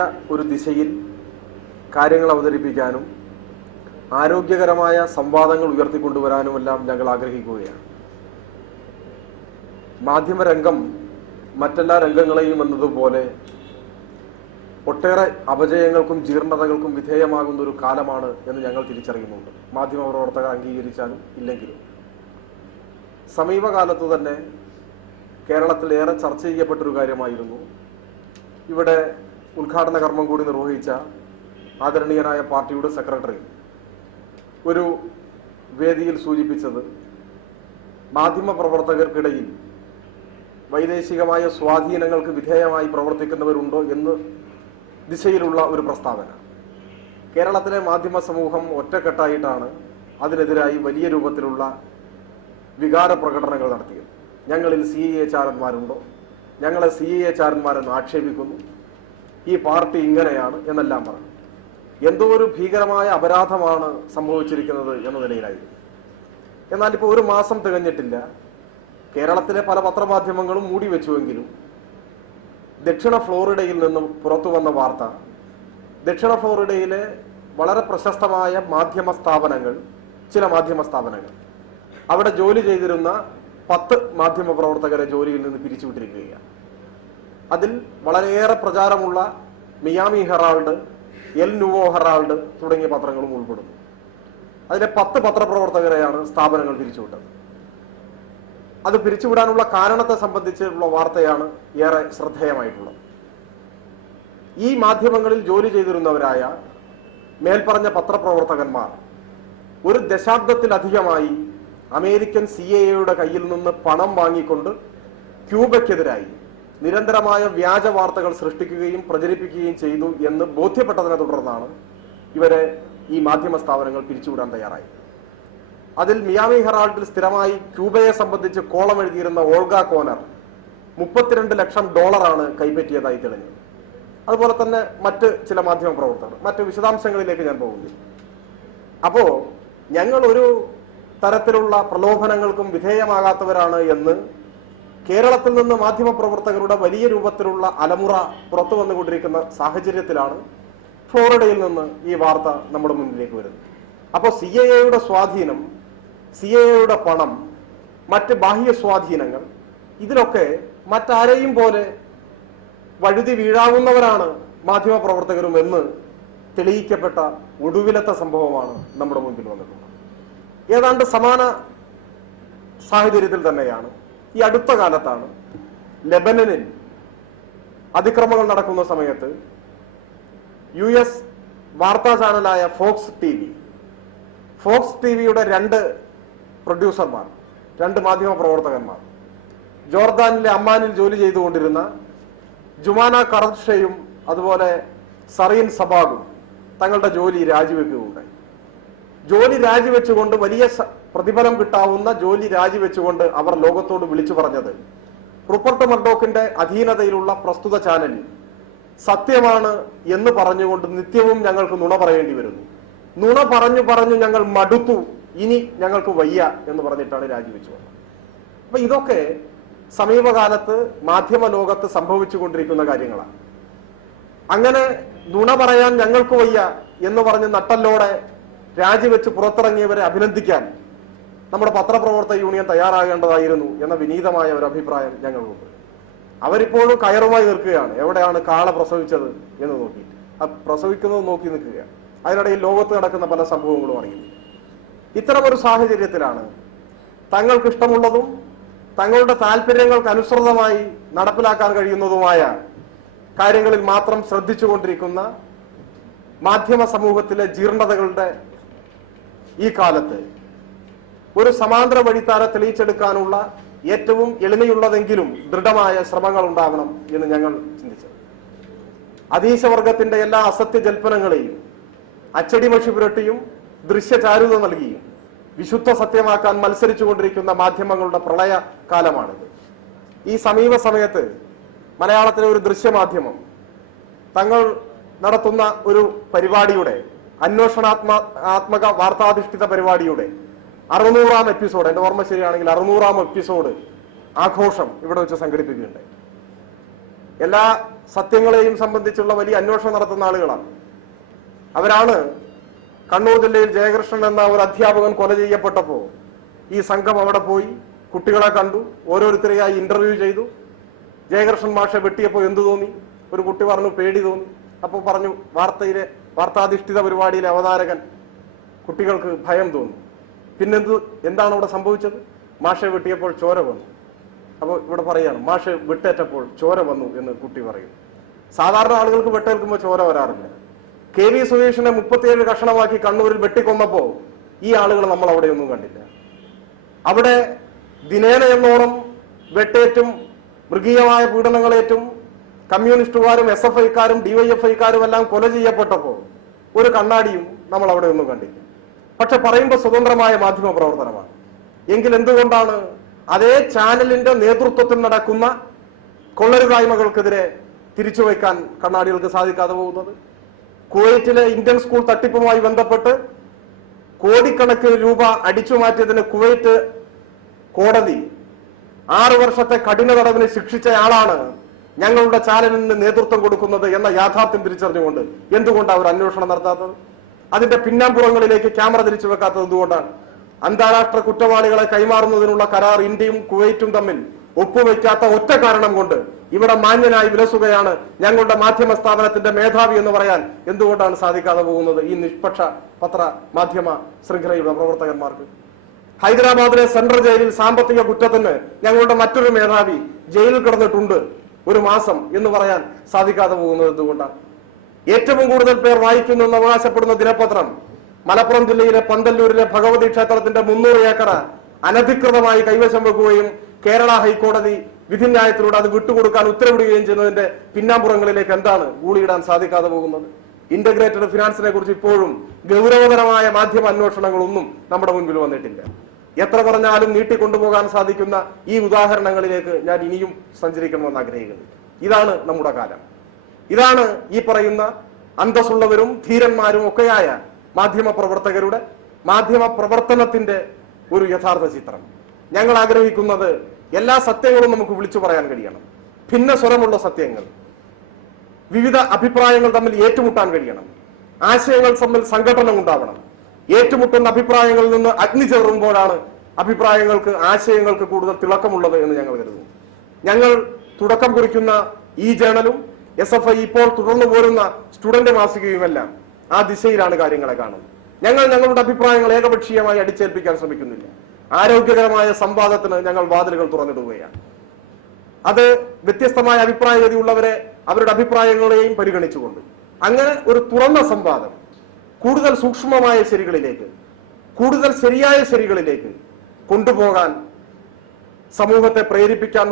ഒരു ദിശയിൽ കാര്യങ്ങൾ അവതരിപ്പിക്കാനും ആരോഗ്യകരമായ സംവാദങ്ങൾ ഉയർത്തിക്കൊണ്ടുവരാനുമെല്ലാം ഞങ്ങൾ ആഗ്രഹിക്കുകയാണ്. മാധ്യമരംഗം മറ്റെല്ലാ രംഗങ്ങളെയും എന്നതുപോലെ ഒട്ടേറെ അപജയങ്ങൾക്കും ജീർണതകൾക്കും വിധേയമാകുന്ന ഒരു കാലമാണ് എന്ന് ഞങ്ങൾ തിരിച്ചറിയുന്നുണ്ട്. മാധ്യമപ്രവർത്തകർ അംഗീകരിച്ചാലും ഇല്ലെങ്കിലും സമീപകാലത്ത് തന്നെ കേരളത്തിൽ ഏറെ ചർച്ച ചെയ്യപ്പെട്ടൊരു കാര്യമായിരുന്നു ഇവിടെ ഉദ്ഘാടന കർമ്മം കൂടി നിർവഹിച്ച ആദരണീയനായ പാർട്ടിയുടെ സെക്രട്ടറി ഒരു വേദിയിൽ സൂചിപ്പിച്ചത് മാധ്യമപ്രവർത്തകർക്കിടയിൽ വൈദേശികമായ സ്വാധീനങ്ങൾക്ക് വിധേയമായി പ്രവർത്തിക്കുന്നവരുണ്ടോ എന്ന് ദിശയിലുള്ള ഒരു പ്രസ്താവന. കേരളത്തിലെ മാധ്യമ സമൂഹം ഒറ്റക്കെട്ടായിട്ടാണ് അതിനെതിരായി വലിയ രൂപത്തിലുള്ള വികാര പ്രകടനങ്ങൾ നടത്തിയത്. ഞങ്ങളിൽ CIA ചാരന്മാരുണ്ടോ, ഞങ്ങളെ CIA ചാരന്മാരെന്ന് ആക്ഷേപിക്കുന്നു, ഈ പാർട്ടി ഇങ്ങനെയാണ് എന്നെല്ലാം പറഞ്ഞു. എന്തോ ഒരു ഭീകരമായ അപരാധമാണ് സംഭവിച്ചിരിക്കുന്നത് എന്ന നിലയിലായിരുന്നു. എന്നാൽ ഇപ്പോൾ ഒരു മാസം തികഞ്ഞിട്ടില്ല. കേരളത്തിലെ പല പത്രമാധ്യമങ്ങളും മൂടി വെച്ചുവെങ്കിലും ദക്ഷിണ ഫ്ലോറിഡയിൽ നിന്നും പുറത്തു വന്ന വാർത്ത, ദക്ഷിണ ഫ്ലോറിഡയിലെ വളരെ പ്രശസ്തമായ മാധ്യമ സ്ഥാപനങ്ങൾ, ചില മാധ്യമ സ്ഥാപനങ്ങൾ അവിടെ ജോലി ചെയ്തിരുന്ന 10 മാധ്യമ പ്രവർത്തകരെ ജോലിയിൽ നിന്ന് പിരിച്ചുവിട്ടിരിക്കുകയാണ്. അതിൽ വളരെയേറെ പ്രചാരമുള്ള മിയാമി ഹെറാൾഡ്, എൽ നുവോ ഹെറാൾഡ് തുടങ്ങിയ പത്രങ്ങളും ഉൾപ്പെടുന്നു. അതിലെ 10 പത്രപ്രവർത്തകരെയാണ് സ്ഥാപനങ്ങൾ പിരിച്ചുവിട്ടത്. അത് പിരിച്ചുവിടാനുള്ള കാരണത്തെ സംബന്ധിച്ചുള്ള വാർത്തയാണ് ഏറെ ശ്രദ്ധേയമായിട്ടുള്ളത്. ഈ മാധ്യമങ്ങളിൽ ജോലി ചെയ്തിരുന്നവരായ മേൽപ്പറഞ്ഞ പത്രപ്രവർത്തകന്മാർ ഒരു ദശാബ്ദത്തിലധികമായി അമേരിക്കൻ CIAയുടെ കയ്യിൽ നിന്ന് പണം വാങ്ങിക്കൊണ്ട് ക്യൂബയ്ക്കെതിരായി നിരന്തരമായ വ്യാജ വാർത്തകൾ സൃഷ്ടിക്കുകയും പ്രചരിപ്പിക്കുകയും ചെയ്തു എന്ന് ബോധ്യപ്പെട്ടതിനെ തുടർന്നാണ് ഇവരെ ഈ മാധ്യമ സ്ഥാപനങ്ങൾ പിരിച്ചുവിടാൻ തയ്യാറായി. അതിൽ മിയാമി ഹെറാൾഡിൽ സ്ഥിരമായി ക്യൂബയെ സംബന്ധിച്ച് കോളം എഴുതിയിരുന്ന ഓൾഗ കോനർ $32 ലക്ഷം കൈപ്പറ്റിയതായി തെളിഞ്ഞു. അതുപോലെ തന്നെ മറ്റ് ചില മാധ്യമ പ്രവർത്തകർ, മറ്റ് വിശദാംശങ്ങളിലേക്ക് ഞാൻ പോകുന്നു. അപ്പോ ഞങ്ങൾ ഒരു തരത്തിലുള്ള പ്രലോഭനങ്ങൾക്കും വിധേയമാകാത്തവരാണ് എന്ന് കേരളത്തിൽ നിന്ന് മാധ്യമപ്രവർത്തകരുടെ വലിയ രൂപത്തിലുള്ള അലമുറ പുറത്തു വന്നുകൊണ്ടിരിക്കുന്ന സാഹചര്യത്തിലാണ് ഫ്ലോറിഡയിൽ നിന്ന് ഈ വാർത്ത നമ്മുടെ മുന്നിലേക്ക് വരുന്നത്. അപ്പോൾ CIAയുടെ സ്വാധീനം, CIAയുടെ പണം, മറ്റ് ബാഹ്യ സ്വാധീനങ്ങൾ, ഇതിലൊക്കെ മറ്റാരെയും പോലെ വഴുതി വീഴാവുന്നവരാണ് മാധ്യമപ്രവർത്തകരും എന്ന് തെളിയിക്കപ്പെട്ട ഒടുവിലത്തെ സംഭവമാണ് നമ്മുടെ മുൻപിൽ വന്നിട്ടുള്ളത്. ഏതാണ്ട് സമാന സാഹചര്യത്തിൽ തന്നെയാണ് ഈ അടുത്ത കാലത്താണ് ലെബനനിൽ അതിക്രമങ്ങൾ നടക്കുന്ന സമയത്ത് US വാർത്താ ചാനലായ ഫോക്സ് ടിവിയുടെ 2 പ്രൊഡ്യൂസർമാർ, 2 മാധ്യമ പ്രവർത്തകന്മാർ, ജോർദാനിലെ അമ്മാനിൽ ജോലി ചെയ്തുകൊണ്ടിരുന്ന ജുമാന കറക്ഷയും അതുപോലെ സറീൻ സബാഗും തങ്ങളുടെ ജോലി രാജിവെക്കുകയുണ്ടായി. ജോലി രാജിവെച്ചുകൊണ്ട്, വലിയ പ്രതിഫലം കിട്ടാവുന്ന ജോലി രാജിവെച്ചുകൊണ്ട് അവർ ലോകത്തോട് വിളിച്ചു പറഞ്ഞത് റുപ്പർട്ട് മർഡോക്കിന്റെ അധീനതയിലുള്ള പ്രസ്തുത ചാനലിൽ സത്യമാണ് എന്ന് പറഞ്ഞുകൊണ്ട് നിത്യവും ഞങ്ങൾക്ക് നുണ പറയേണ്ടി വരുന്നു. നുണ പറഞ്ഞു ഞങ്ങൾ മടുത്തു, ഇനി ഞങ്ങൾക്ക് വയ്യ എന്ന് പറഞ്ഞിട്ടാണ് രാജിവെച്ചു വന്നത്. അപ്പൊ ഇതൊക്കെ സമീപകാലത്ത് മാധ്യമ ലോകത്ത് സംഭവിച്ചുകൊണ്ടിരിക്കുന്ന കാര്യങ്ങളാണ്. അങ്ങനെ നുണ പറയാൻ ഞങ്ങൾക്ക് വയ്യ എന്ന് പറഞ്ഞ് നട്ടല്ലോടെ രാജിവെച്ച് പുറത്തിറങ്ങിയവരെ അഭിനന്ദിക്കാൻ നമ്മുടെ പത്രപ്രവർത്തക യൂണിയൻ തയ്യാറാകേണ്ടതായിരുന്നു എന്ന വിനീതമായ ഒരു അഭിപ്രായം ഞങ്ങളുണ്ട്. അവരിപ്പോഴും കയറുമായി നിൽക്കുകയാണ്. എവിടെയാണ് കാള പ്രസവിച്ചത് എന്ന് നോക്കിയിട്ട്, പ്രസവിക്കുന്നത് നോക്കി നിൽക്കുകയാണ്. അതിനിടയിൽ ലോകത്ത് നടക്കുന്ന പല സംഭവങ്ങളും അറിയുന്നു. ഇത്തരമൊരു സാഹചര്യത്തിലാണ് തങ്ങൾക്ക് ഇഷ്ടമുള്ളതും തങ്ങളുടെ താല്പര്യങ്ങൾക്ക് അനുസൃതമായി നടപ്പിലാക്കാൻ കഴിയുന്നതുമായ കാര്യങ്ങളിൽ മാത്രം ശ്രദ്ധിച്ചുകൊണ്ടിരിക്കുന്ന മാധ്യമ സമൂഹത്തിലെ ജീർണതകളുടെ ഈ കാലത്ത് ഒരു സമാന്തര വഴിത്താര തെളിയിച്ചെടുക്കാനുള്ള ഏറ്റവും എളിമയുള്ളതെങ്കിലും ദൃഢമായ ശ്രമങ്ങൾ ഉണ്ടാകണം എന്ന് ഞങ്ങൾ ചിന്തിച്ചു. അധീശവർഗത്തിന്റെ എല്ലാ അസത്യ ജൽപ്പനങ്ങളെയും അച്ചടിമഷി പുരട്ടിയും ദൃശ്യചാരുത നൽകിയും വിശുദ്ധ സത്യമാക്കാൻ മത്സരിച്ചുകൊണ്ടിരിക്കുന്ന മാധ്യമങ്ങളുടെ പ്രളയ കാലമാണിത്. ഈ സമീപ സമയത്ത് മലയാളത്തിലെ ഒരു ദൃശ്യമാധ്യമം തങ്ങൾ നടത്തുന്ന ഒരു പരിപാടിയുടെ, അന്വേഷണാത്മക വാർത്താധിഷ്ഠിത പരിപാടിയുടെ 600ാം എപ്പിസോഡ്, എന്റെ ഓർമ്മ ശരിയാണെങ്കിൽ 600ാം എപ്പിസോഡ് ആഘോഷം ഇവിടെ വെച്ച് സംഘടിപ്പിക്കുകയുണ്ടായി. എല്ലാ സത്യങ്ങളെയും സംബന്ധിച്ചുള്ള വലിയ അന്വേഷണം നടത്തുന്ന ആളുകളാണ്. അവരാണ് കണ്ണൂർ ജില്ലയിൽ ജയകൃഷ്ണൻ എന്ന ഒരു അധ്യാപകൻ കൊല ചെയ്യപ്പെട്ടപ്പോൾ ഈ സംഘം അവിടെ പോയി കുട്ടികളെ കണ്ടു, ഓരോരുത്തരെയായി ഇന്റർവ്യൂ ചെയ്തു. ജയകൃഷ്ണൻ മാഷെ വെട്ടിയപ്പോൾ എന്തു തോന്നി? ഒരു കുട്ടി പറഞ്ഞു പേടി തോന്നി. അപ്പോൾ പറഞ്ഞു വാർത്താധിഷ്ഠിത പരിപാടിയിലെ അവതാരകൻ കുട്ടികൾക്ക് ഭയം തോന്നി. എന്താണ് അവിടെ സംഭവിച്ചത്? മാഷെ വെട്ടിയപ്പോൾ ചോര വന്നു. അപ്പോൾ ഇവിടെ പറയാണ് മാഷെ വെട്ടേറ്റപ്പോൾ ചോര വന്നു എന്ന് കുട്ടി പറയും. സാധാരണ ആളുകൾക്ക് വെട്ടേൽക്കുമ്പോൾ ചോര വരാറില്ല. കെ വി സുരേഷിനെ 37 കഷണമാക്കി കണ്ണൂരിൽ വെട്ടിക്കൊന്നപ്പോ ഈ ആളുകൾ നമ്മൾ അവിടെയൊന്നും കണ്ടില്ല. അവിടെ ദിനേന എന്നോണം വെട്ടേറ്റും മൃഗീയമായ പീഡനങ്ങളേറ്റും കമ്മ്യൂണിസ്റ്റുകാരും SFIക്കാരും DYFIക്കാരും എല്ലാം കൊല ചെയ്യപ്പെട്ടപ്പോ ഒരു കണ്ണാടിയും നമ്മൾ അവിടെ ഒന്നും കണ്ടില്ല. പക്ഷെ പറയുമ്പോൾ സ്വതന്ത്രമായ മാധ്യമ പ്രവർത്തനമാണ്. എങ്കിൽ എന്തുകൊണ്ടാണ് അതേ ചാനലിന്റെ നേതൃത്വത്തിൽ നടക്കുന്ന കൊള്ളരുതായ്മകൾക്കെതിരെ തിരിച്ചുവയ്ക്കാൻ കണ്ണാടികൾക്ക് സാധിക്കാതെ പോകുന്നത്? കുവൈറ്റിലെ ഇന്ത്യൻ സ്കൂൾ തട്ടിപ്പുമായി ബന്ധപ്പെട്ട് കോടിക്കണക്കിന് രൂപ അടിച്ചുമാറ്റിയതിന് കുവൈറ്റ് കോടതി 6 വർഷത്തെ കഠിന തടവിന് ശിക്ഷിച്ചയാളാണ് ഞങ്ങളുടെ ചാനലിന് നേതൃത്വം കൊടുക്കുന്നത് എന്ന യാഥാർത്ഥ്യം തിരിച്ചറിഞ്ഞുകൊണ്ട് എന്തുകൊണ്ടാണ് അവർ അന്വേഷണം നടത്താത്തത്? അതിന്റെ പിന്നാമ്പുറങ്ങളിലേക്ക് ക്യാമറ തിരിച്ചു വെക്കാത്തത് എന്തുകൊണ്ടാണ്? അന്താരാഷ്ട്ര കുറ്റവാളികളെ കൈമാറുന്നതിനുള്ള കരാർ ഇന്ത്യയും കുവൈറ്റും തമ്മിൽ ഒപ്പുവെക്കാത്ത ഒറ്റ കാരണം കൊണ്ട് ഇവിടെ മാന്യനായി വിലസുകയാണ് ഞങ്ങളുടെ മാധ്യമ സ്ഥാപനത്തിന്റെ മേധാവി എന്ന് പറയാൻ എന്തുകൊണ്ടാണ് സാധിക്കാതെ പോകുന്നത് ഈ നിഷ്പക്ഷ പത്ര മാധ്യമ ശൃംഖലയുടെ പ്രവർത്തകന്മാർക്ക്? ഹൈദരാബാദിലെ സെൻട്രൽ ജയിലിൽ സാമ്പത്തിക കുറ്റത്തിന് ഞങ്ങളുടെ മറ്റൊരു മേധാവി ജയിലിൽ കിടന്നിട്ടുണ്ട് 1 മാസം എന്ന് പറയാൻ സാധിക്കാതെ പോകുന്നത് എന്തുകൊണ്ടാണ്? ഏറ്റവും കൂടുതൽ പേർ വായിക്കുന്നു എന്ന് അവകാശപ്പെടുന്ന ദിനപത്രം മലപ്പുറം ജില്ലയിലെ പന്തല്ലൂരിലെ ഭഗവതി ക്ഷേത്രത്തിന്റെ 300 ഏക്കർ അനധികൃതമായി കൈവശം വെക്കുകയും കേരള ഹൈക്കോടതി വിധിന്യായത്തിലൂടെ അത് വിട്ടുകൊടുക്കാൻ ഉത്തരവിടുകയും ചെയ്യുന്നതിന്റെ പിന്നാമ്പുറങ്ങളിലേക്ക് എന്താണ് ഊളിയിടാൻ സാധിക്കാതെ പോകുന്നത്? ഇന്റഗ്രേറ്റഡ് ഫിനാൻസിനെ കുറിച്ച് ഇപ്പോഴും ഗൗരവതരമായ മാധ്യമ അന്വേഷണങ്ങളൊന്നും നമ്മുടെ മുൻപിൽ വന്നിട്ടില്ല. എത്ര പറഞ്ഞാലും നീട്ടിക്കൊണ്ടുപോകാൻ സാധിക്കുന്ന ഈ ഉദാഹരണങ്ങളിലേക്ക് ഞാൻ ഇനിയും സഞ്ചരിക്കണമെന്ന് ആഗ്രഹിക്കുന്നു. ഇതാണ് നമ്മുടെ കാലം. ഇതാണ് ഈ പറയുന്ന അന്തസ്സുള്ളവരും ധീരന്മാരും ഒക്കെയായ മാധ്യമ പ്രവർത്തകരുടെ മാധ്യമ പ്രവർത്തനത്തിന്റെ ഒരു യഥാർത്ഥ ചിത്രം. ഞങ്ങൾ ആഗ്രഹിക്കുന്നത് എല്ലാ സത്യങ്ങളും നമുക്ക് വിളിച്ചു പറയാൻ കഴിയണം. ഭിന്ന സ്വരമുള്ള സത്യങ്ങൾ, വിവിധ അഭിപ്രായങ്ങൾ തമ്മിൽ ഏറ്റുമുട്ടാൻ കഴിയണം. ആശയങ്ങൾ തമ്മിൽ സംഘടന ഉണ്ടാവണം. ഏറ്റുമുട്ടുന്ന അഭിപ്രായങ്ങളിൽ നിന്ന് അഗ്നി ചേർന്നുമ്പോഴാണ് അഭിപ്രായങ്ങൾക്ക് ആശയങ്ങൾക്ക് കൂടുതൽ തിളക്കമുള്ളത് എന്ന് ഞങ്ങൾ കരുതുന്നു. ഞങ്ങൾ തുടക്കം കുറിക്കുന്ന ഈ ജേണലും SFI ഇപ്പോൾ തുടർന്നു പോരുന്ന സ്റ്റുഡന്റ് മാസികയുമെല്ലാം ആ ദിശയിലാണ് കാര്യങ്ങളെ കാണുന്നത്. ഞങ്ങൾ ഞങ്ങളുടെ അഭിപ്രായങ്ങൾ ഏകപക്ഷീയമായി അടിച്ചേൽപ്പിക്കാൻ ശ്രമിക്കുന്നില്ല. ആരോഗ്യകരമായ സംവാദത്തിന് ഞങ്ങൾ വാതിലുകൾ തുറന്നിടുകയാണ്. അത് വ്യത്യസ്തമായ അഭിപ്രായഗതിയുള്ളവരെ അവരുടെ അഭിപ്രായങ്ങളെയും പരിഗണിച്ചുകൊണ്ട് അങ്ങനെ ഒരു തുറന്ന സംവാദം കൂടുതൽ സൂക്ഷ്മമായ ശരികളിലേക്ക്, കൂടുതൽ ശരിയായ ശരികളിലേക്ക് കൊണ്ടുപോകാൻ സമൂഹത്തെ പ്രേരിപ്പിക്കാൻ